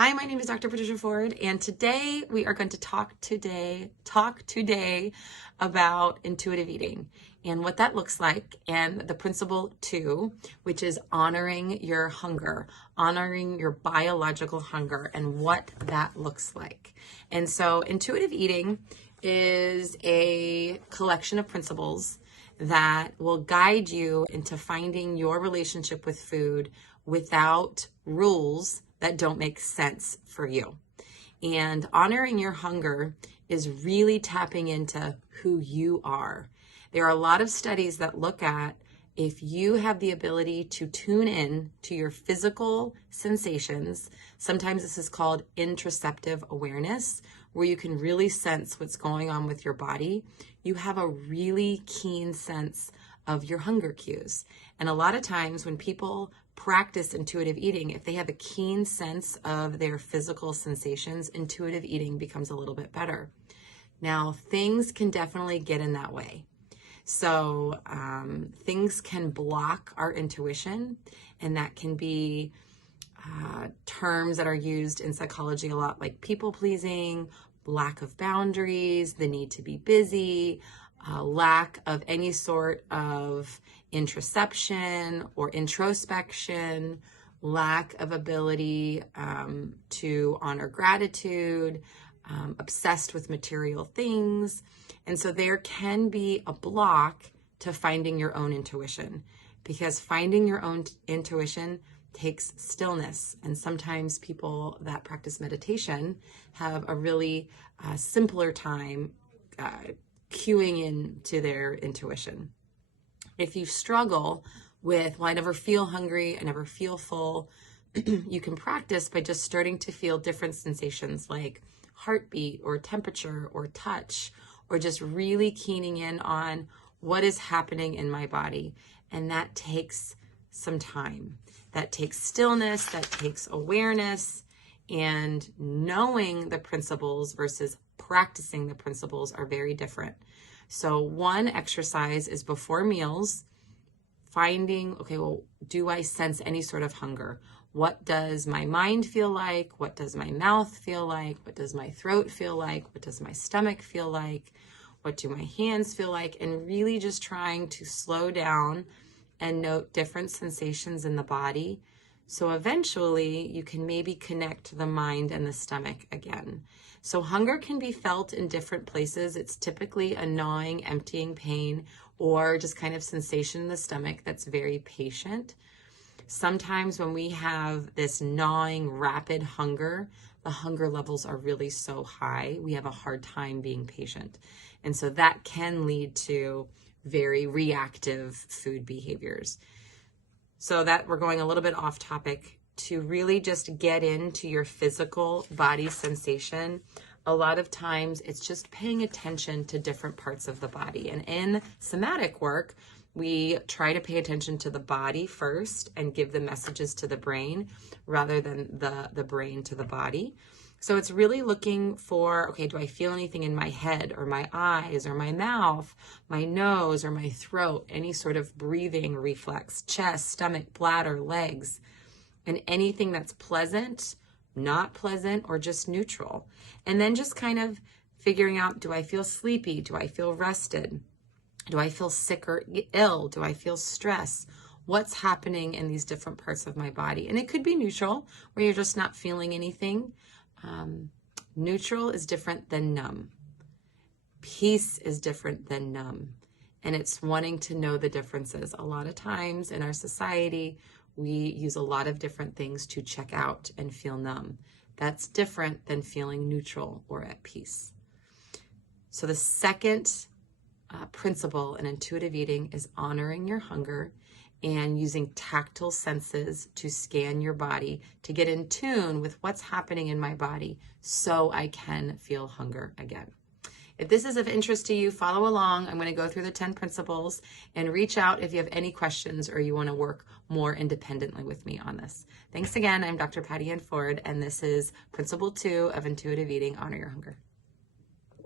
Hi, my name is Dr. Patricia Ford, and today we are going to talk today about intuitive eating and what that looks like, and the principle 2, which is honoring your hunger, honoring your biological hunger, and what that looks like. And so intuitive eating is a collection of principles that will guide you into finding your relationship with food without rules that don't make sense for you. And honoring your hunger is really tapping into who you are. There are a lot of studies that look at if you have the ability to tune in to your physical sensations. Sometimes this is called interoceptive awareness, where you can really sense what's going on with your body. You have a really keen sense of your hunger cues. And a lot of times when people practice intuitive eating, if they have a keen sense of their physical sensations, intuitive eating becomes a little bit better. Now, things can definitely get in that way. So things can block our intuition, and that can be terms that are used in psychology a lot, like people pleasing, lack of boundaries, the need to be busy, lack of any sort of introception or introspection, lack of ability to honor gratitude, obsessed with material things. And so there can be a block to finding your own intuition, because finding your own intuition takes stillness. And sometimes people that practice meditation have a really simpler time cueing into their intuition. If you struggle with, well, I never feel hungry, I never feel full, you can practice by just starting to feel different sensations like heartbeat or temperature or touch, or just really keening in on what is happening in my body. And that takes some time. That takes stillness, that takes awareness, and knowing the principles versus practicing the principles are very different. So one exercise is before meals, finding, okay, well, do I sense any sort of hunger? What does my mind feel like? What does my mouth feel like? What does my throat feel like? What does my stomach feel like? What do my hands feel like? And really just trying to slow down and note different sensations in the body. So eventually you can maybe connect the mind and the stomach again. So hunger can be felt in different places. It's typically a gnawing, emptying pain, or just kind of sensation in the stomach that's very patient. Sometimes when we have this gnawing, rapid hunger, the hunger levels are really so high, we have a hard time being patient. And so that can lead to very reactive food behaviors. So that we're going a little bit off topic. To really just get into your physical body sensation, a lot of times it's just paying attention to different parts of the body. And in somatic work, we try to pay attention to the body first and give the messages to the brain rather than the brain to the body. So it's really looking for, okay, do I feel anything in my head or my eyes or my mouth, my nose or my throat, any sort of breathing reflex, chest, stomach, bladder, legs, and anything that's pleasant, not pleasant, or just neutral. And then just kind of figuring out, do I feel sleepy? Do I feel rested? Do I feel sick or ill? Do I feel stress? What's happening in these different parts of my body? And it could be neutral, where you're just not feeling anything. Neutral is different than numb. Peace is different than numb. And it's wanting to know the differences. A lot of times in our society, we use a lot of different things to check out and feel numb. That's different than feeling neutral or at peace. So the second principle in intuitive eating is honoring your hunger and using tactile senses to scan your body to get in tune with what's happening in my body so I can feel hunger again. If this is of interest to you, follow along. I'm going to go through the 10 principles and reach out if you have any questions or you want to work more independently with me on this. Thanks again. I'm Dr. Patty Ann Ford, and this is Principle 2 of Intuitive Eating, Honor Your Hunger.